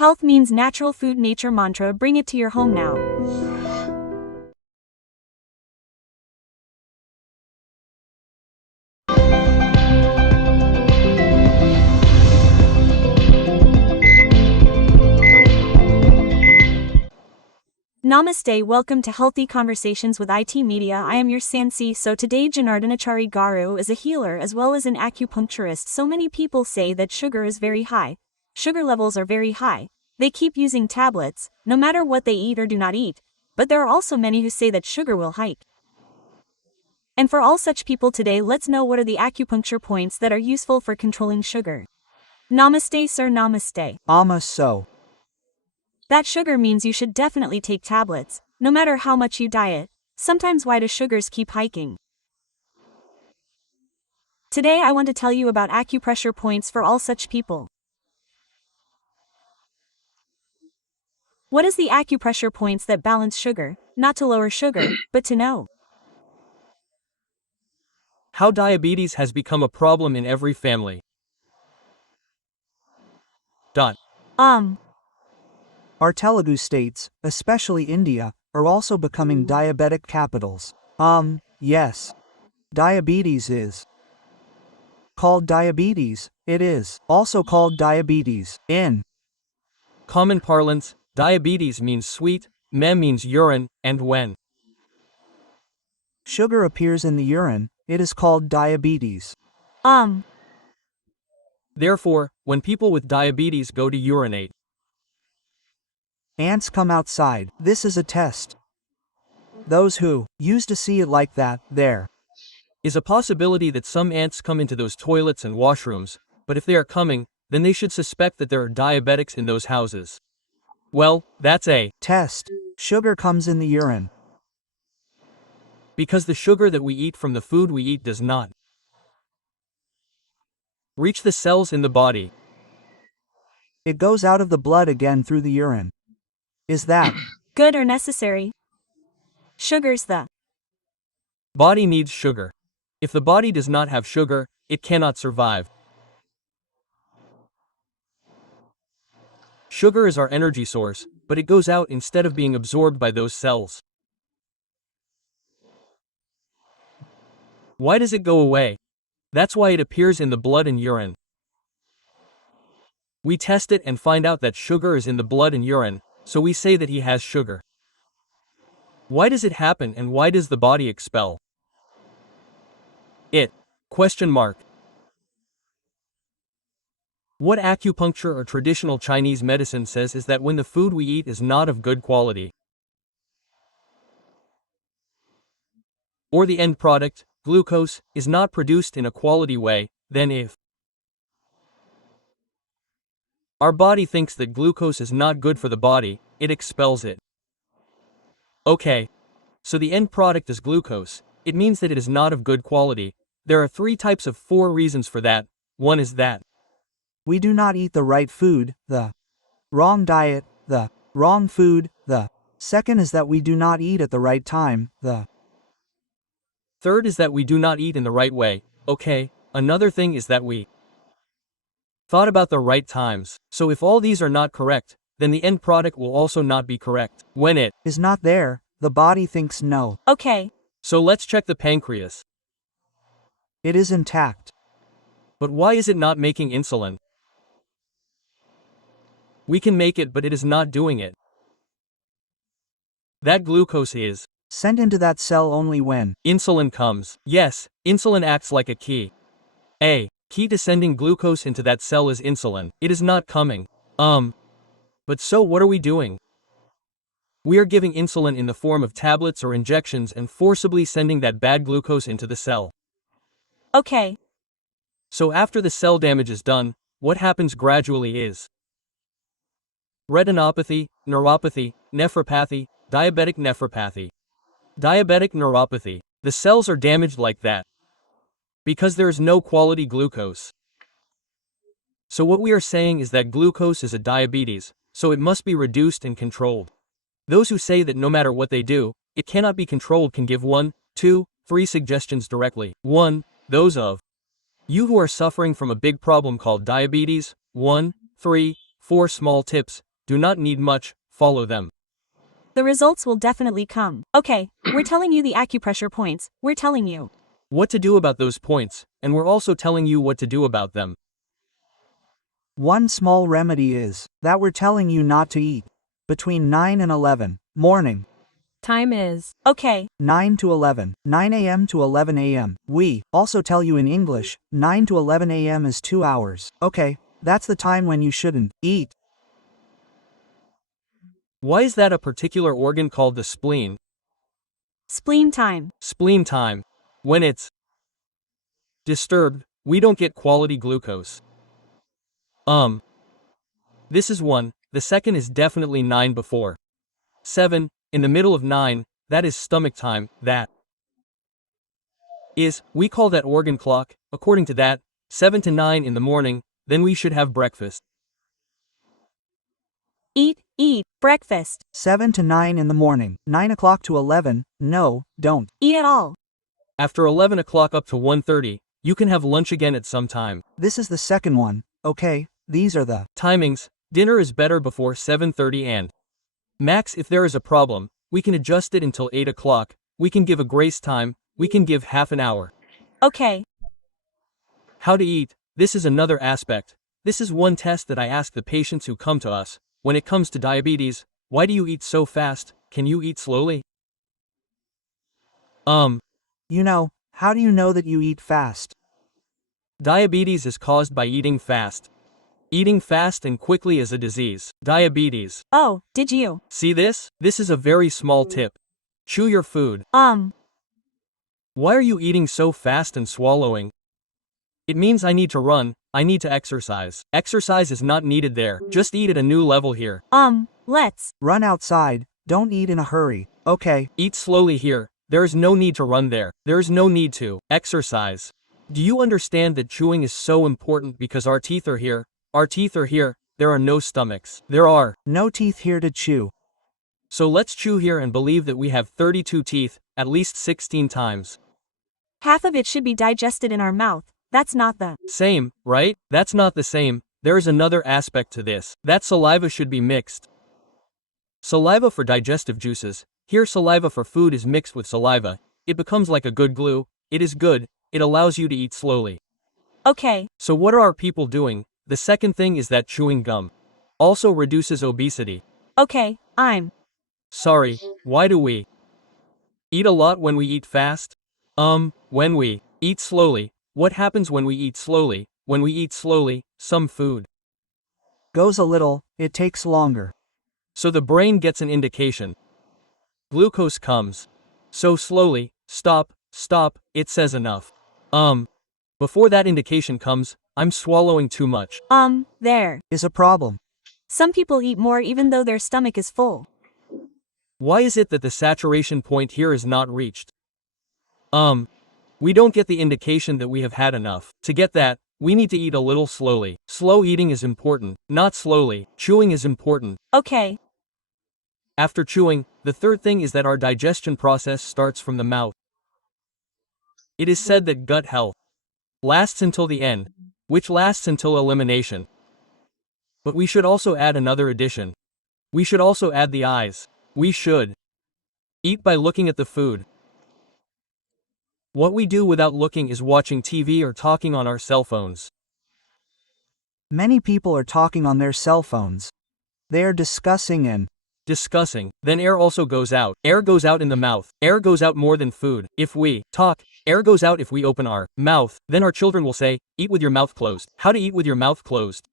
Health means natural food nature mantra, bring it to your home now. Namaste, welcome to Healthy Conversations with IT Media. I am your Sansi. So today Janardhana Chari Garu is a healer as well as an acupuncturist. So many people say that sugar is very high. Sugar levels are very high. They keep using tablets, no matter what they eat or do not eat. But there are also many who say that sugar will hike. And for all such people today, let's know what are the acupuncture points that are useful for controlling sugar. Namaste sir, namaste. So. That sugar means you should definitely take tablets, no matter how much you diet. Sometimes why do sugars keep hiking? Today I want to tell you about acupressure points for all such people. What is the acupressure points that balance sugar? Not to lower sugar, but to know how diabetes has become a problem in every family. Our Telugu states, especially India, are also becoming diabetic capitals. Yes. Diabetes is called diabetes. It is also called diabetes in common parlance. Diabetes means sweet, me means urine, and when sugar appears in the urine, it is called diabetes. Therefore, when people with diabetes go to urinate, ants come outside. This is a test. Those who used to see it like that, there is a possibility that some ants come into those toilets and washrooms, but if they are coming, then they should suspect that there are diabetics in those houses. Well, that's a test. Sugar comes in the urine. Because the sugar that we eat from the food we eat does not reach the cells in the body. It goes out of the blood again through the urine. Is that good or necessary? Sugar's the body needs sugar. If the body does not have sugar, it cannot survive. Sugar is our energy source, but it goes out instead of being absorbed by those cells. Why does it go away? That's why it appears in the blood and urine. We test it and find out that sugar is in the blood and urine, so we say that he has sugar. Why does it happen and why does the body expel it? Question mark. What acupuncture or traditional Chinese medicine says is that when the food we eat is not of good quality, or the end product, glucose, is not produced in a quality way, then if our body thinks that glucose is not good for the body, it expels it. Okay. So the end product is glucose. It means that it is not of good quality. There are 3 types of 4 reasons for that. One is that we do not eat the right food, the wrong diet, the wrong food, the second is that we do not eat at the right time, the third is that we do not eat in the right way. Okay, another thing is that we thought about the right times. So if all these are not correct, then the end product will also not be correct. When it is not there, the body thinks no. Okay. So let's check the pancreas. It is intact. But why is it not making insulin? We can make it, but it is not doing it. That glucose is sent into that cell only when insulin comes. Yes, insulin acts like a key. A key to sending glucose into that cell is insulin. It is not coming. But so what are we doing? We are giving insulin in the form of tablets or injections and forcibly sending that bad glucose into the cell. Okay. So after the cell damage is done, what happens gradually is retinopathy, neuropathy, nephropathy, diabetic nephropathy. Diabetic neuropathy. The cells are damaged like that because there is no quality glucose. So what we are saying is that glucose is a diabetes, so it must be reduced and controlled. Those who say that no matter what they do, it cannot be controlled can give 1, 2, 3 suggestions directly. 1. Those of you who are suffering from a big problem called diabetes. 1, 3, 4 small tips. do not need much, follow them. The results will definitely come. Okay, we're telling you the acupressure points, we're telling you What to do about those points, and we're also telling you what to do about them. One small remedy is that we're telling you not to eat between 9 and 11 morning. time is. Okay, 9 to 11, 9 a.m. to 11 a.m. We also tell you in English, 9 to 11 a.m. is 2 hours. Okay, that's the time when you shouldn't eat. Why is that a particular organ called the spleen? spleen time. Spleen time. When it's disturbed, we don't get quality glucose. This is 1, the second is definitely 9 before. 7, in the middle of 9, that is stomach time, that is, we call that organ clock, according to that, 7 to 9 in the morning, then we should have breakfast. Eat, breakfast. 7 to 9 in the morning, 9 o'clock to 11, no, don't. Eat at all. After 11 o'clock up to 1:30, you can have lunch again at some time. This is the second one, okay, these are the Timings, dinner is better before 7:30 and max if there is a problem, we can adjust it until 8 o'clock, we can give a grace time, we can give half an hour. Okay, How to eat, this is another aspect. This is one test that I ask the patients who come to us. When it comes to diabetes, why do you eat so fast? Can you eat slowly? You know, how do you know that you eat fast? Diabetes is caused by eating fast. Eating fast and quickly is a disease. Diabetes. oh, did you? See this? This is a very small tip. Chew your food. Why are you eating so fast and swallowing? It means I need to run, I need to exercise. Exercise is not needed there, just eat at a new level here. Let's. Run outside, don't eat in a hurry, okay? Eat slowly here, there is no need to run there, there is no need to exercise. Do you understand that chewing is so important because our teeth are here, there are no stomachs, there are No teeth here to chew. So let's chew here and believe that we have 32 teeth, at least 16 times. Half of it should be digested in our mouth. That's not the Same, right? That's not the same, there is another aspect to this. That saliva should be mixed. Saliva for digestive juices, here saliva for food is mixed with saliva. It becomes like a good glue, it is good, it allows you to eat slowly. Okay, So what are our people doing? The second thing is that chewing gum also reduces obesity. okay, I'm. Sorry, why do we eat a lot when we eat fast? When we eat slowly, what happens when we eat slowly? When we eat slowly, some food Goes a little, it takes longer. so the brain gets an indication. Glucose comes. So slowly, stop, it says enough. Before that indication comes, I'm swallowing too much. There. Is a problem. Some people eat more even though their stomach is full. Why is it that the saturation point here is not reached? We don't get the indication that we have had enough. To get that, we need to eat a little slowly. Slow eating is important, not slowly. Chewing is important. Okay, After chewing, the third thing is that our digestion process starts from the mouth. It is said that gut health lasts until the end, which lasts until elimination. But we should also add another addition. We should also add the eyes. We should eat by looking at the food. What we do without looking is watching TV or talking on our cell phones. Many people are talking on their cell phones. They are discussing and Discussing. Then air also goes out. Air goes out in the mouth. Air goes out more than food. If we talk, air goes out if we open our mouth. Then our children will say, eat with your mouth closed. How to eat with your mouth closed?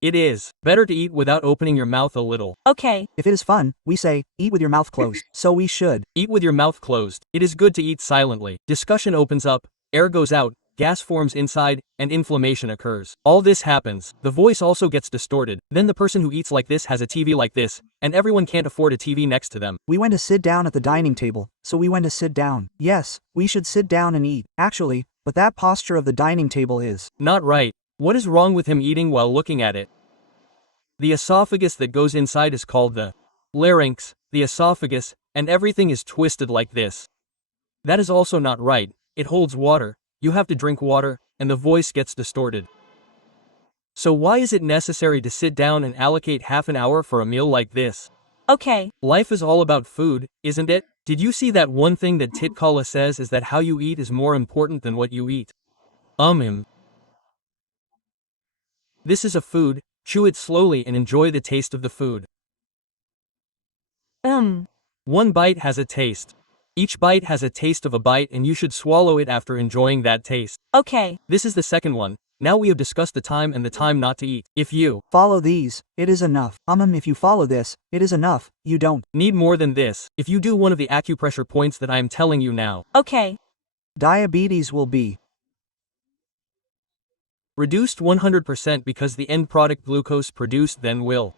It is better to eat without opening your mouth a little. okay, if it is fun, we say, eat with your mouth closed. So we should. Eat with your mouth closed. It is good to eat silently. Discussion opens up, air goes out, gas forms inside, and inflammation occurs. All this happens. The voice also gets distorted. Then the person who eats like this has a TV like this, and everyone can't afford a TV next to them. We went to sit down at the dining table, so we went to sit down. Yes, we should sit down and eat, actually, but that posture of the dining table is Not right. What is wrong with him eating while looking at it? The esophagus that goes inside is called the larynx, the esophagus, and everything is twisted like this. That is also not right. It holds water, you have to drink water, and the voice gets distorted. So why is it necessary to sit down and allocate half an hour for a meal like this? Okay. Life is all about food, isn't it? Did you see that one thing that Titkala says is that how you eat is more important than what you eat? This is a food, chew it slowly and enjoy the taste of the food. One bite has a taste. Each bite has a taste of a bite and you should swallow it after enjoying that taste. Okay. This is the second one. Now we have discussed the time and the time not to eat. If you Follow these, it is enough. If you follow this, it is enough. You don't. need more than this, if you do one of the acupressure points that I am telling you now, Okay. Diabetes will be reduced 100% because the end product glucose produced then will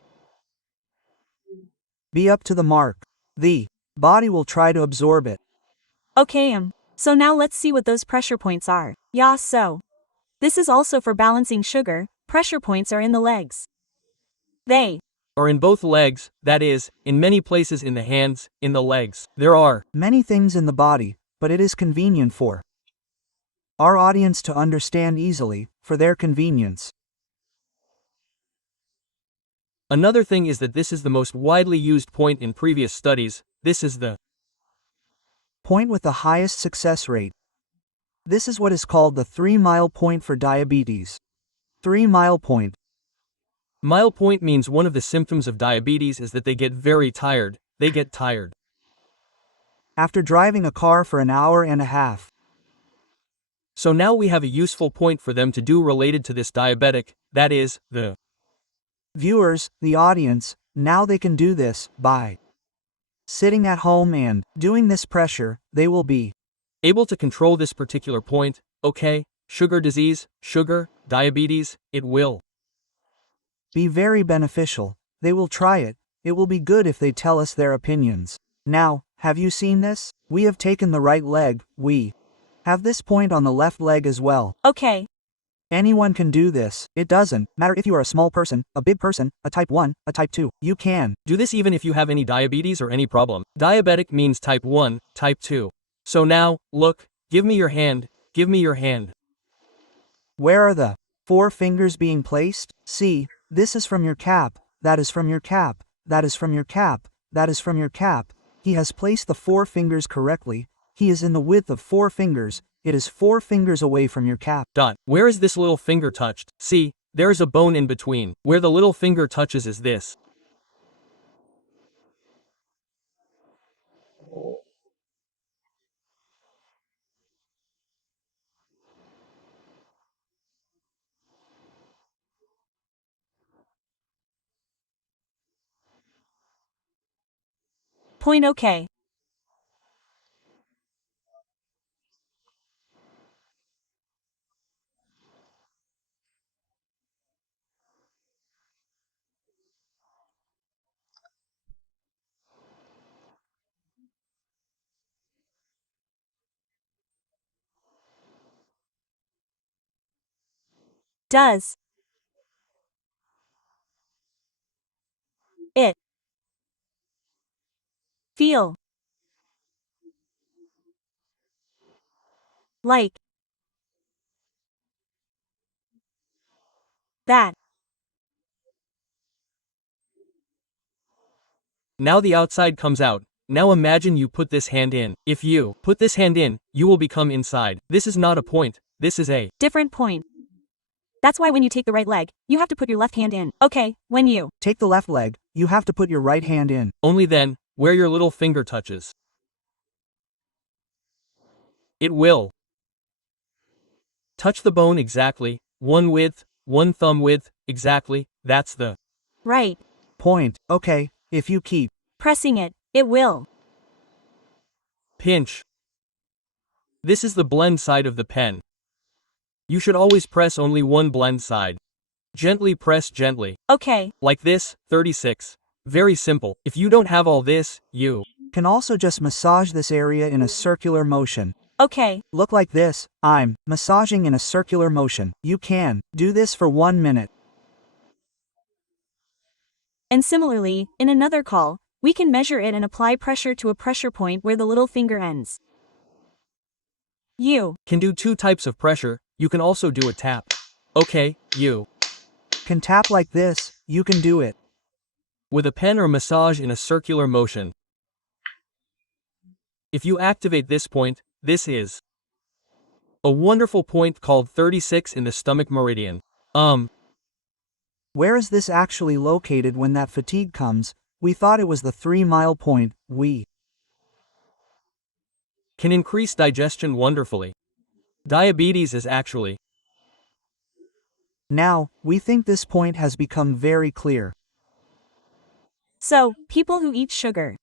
be up to the mark. The body will try to absorb it. Okay. So now let's see what those pressure points are. Yeah, so. This is also for balancing sugar. Pressure points are in the legs. They are in both legs, that is, in many places in the hands, in the legs. There are many things in the body, but it is convenient for our audience to understand easily, for their convenience. Another thing is that this is the most widely used point in previous studies. This is the point with the highest success rate. This is what is called the 3-mile point for diabetes. 3-mile point. Mile point means one of the symptoms of diabetes is that they get very tired. They get tired after driving a car for an hour and a half. So now we have a useful point for them to do related to this diabetic, that is, the viewers, the audience. Now they can do this by sitting at home and doing this pressure. They will be able to control this particular point. Okay, sugar disease, sugar, diabetes, it will be very beneficial. They will try it. It will be good if they tell us their opinions. Now, have you seen this? We have taken the right leg. We have this point on the left leg as well. Okay. Anyone can do this. It doesn't matter if you are a small person, a big person, a type 1, a type 2. You can do this even if you have any diabetes or any problem. Diabetic means type 1, type 2. So now, look, give me your hand, give me your hand. Where are the 4 fingers being placed? See, this is from your cap, that is from your cap, that is from your cap, that is from your cap. He has placed the 4 fingers correctly. He is in the width of 4 fingers. It is 4 fingers away from your cap. Where is this little finger touched? See, there is a bone in between. Where the little finger touches is this. Point okay. Does it feel like that? Now the outside comes out. Now imagine you put this hand in. If you put this hand in, you will become inside. This is not a point. This is a different point. That's why when you take the right leg, you have to put your left hand in. Okay, when you take the left leg, you have to put your right hand in. Only then, where your little finger touches, it will touch the bone exactly, 1 width, 1 thumb width, exactly, that's the right point. Okay, if you keep pressing it, it will pinch. This is the blend side of the pen. You should always press only one blend side. Gently press gently. Okay. Like this, 36. Very simple. If you don't have all this, you can also just massage this area in a circular motion. Okay. Look like this. I'm massaging in a circular motion. You can do this for 1 minute. And similarly, in another call, we can measure it and apply pressure to a pressure point where the little finger ends. You can do 2 types of pressure. You can also do a tap. Okay, you Can tap like this, you can do it. With a pen or massage in a circular motion. If you activate this point, this is a wonderful point called 36 in the stomach meridian. Where is this actually located when that fatigue comes? We thought it was the 3-mile point. We can increase digestion wonderfully. Diabetes is actually. Now, we think this point has become very clear. So, people who eat sugar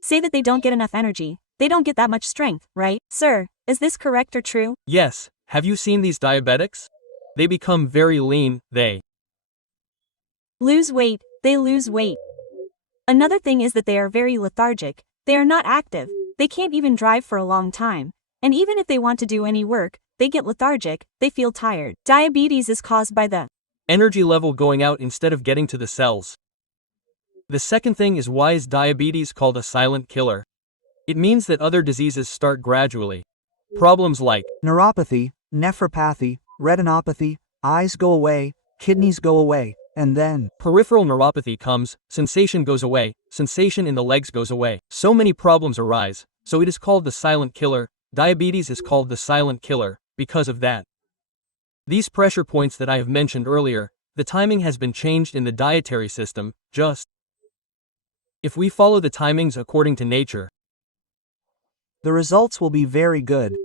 say that they don't get enough energy, they don't get that much strength, right? Sir, is this correct or true? Yes, have you seen these diabetics? They become very lean, they lose weight, they lose weight. Another thing is that they are very lethargic, they are not active, they can't even drive for a long time, and even if they want to do any work, they get lethargic, they feel tired. Diabetes is caused by the energy level going out instead of getting to the cells. The second thing is, why is diabetes called a silent killer? It means that other diseases start gradually. Problems like neuropathy, nephropathy, retinopathy, eyes go away, kidneys go away, and then peripheral neuropathy comes, sensation goes away, sensation in the legs goes away. So many problems arise, so it is called the silent killer. Diabetes is called the silent killer because of that. These pressure points that I have mentioned earlier, the timing has been changed in the dietary system, just if we follow the timings according to nature, the results will be very good.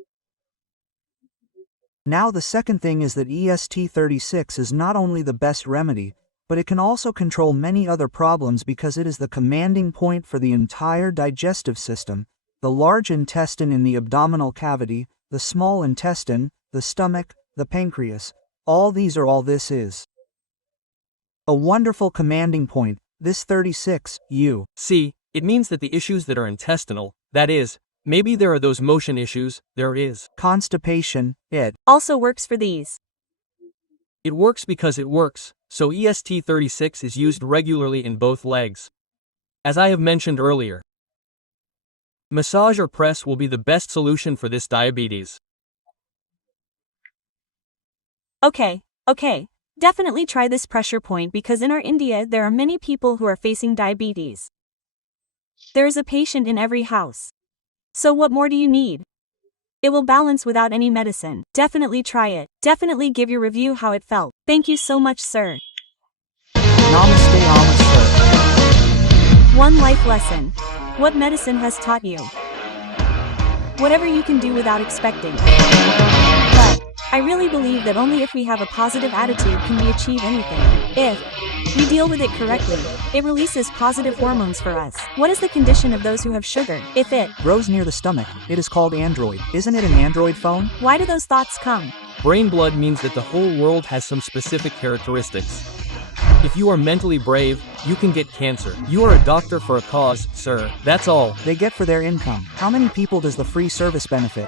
Now the second thing is that EST36 is not only the best remedy, but it can also control many other problems because it is the commanding point for the entire digestive system, the large intestine in the abdominal cavity, the small intestine, the stomach, the pancreas. All these are all this is. A wonderful commanding point, this 36, you see, it means that the issues that are intestinal, that is, maybe there are those motion issues, there is constipation, it also works for these. It works because it works, so EST36 is used regularly in both legs. As I have mentioned earlier, massage or press will be the best solution for this diabetes. Okay. Definitely try this pressure point because in our India there are many people who are facing diabetes. There is a patient in every house. So what more do you need? It will balance without any medicine. Definitely try it. Definitely give your review how it felt. Thank you so much, sir. Namaste, sir. One life lesson. What medicine has taught you? Whatever you can do without expecting. But I really believe that only if we have a positive attitude can we achieve anything. If we deal with it correctly, it releases positive hormones for us. What is the condition of those who have sugar? If it grows near the stomach, it is called Android. Isn't it an Android phone? Why do those thoughts come? Brain blood means that the whole world has some specific characteristics. If you are mentally brave, you can get cancer. You are a doctor for a cause, sir. That's all they get for their income. How many people does the free service benefit?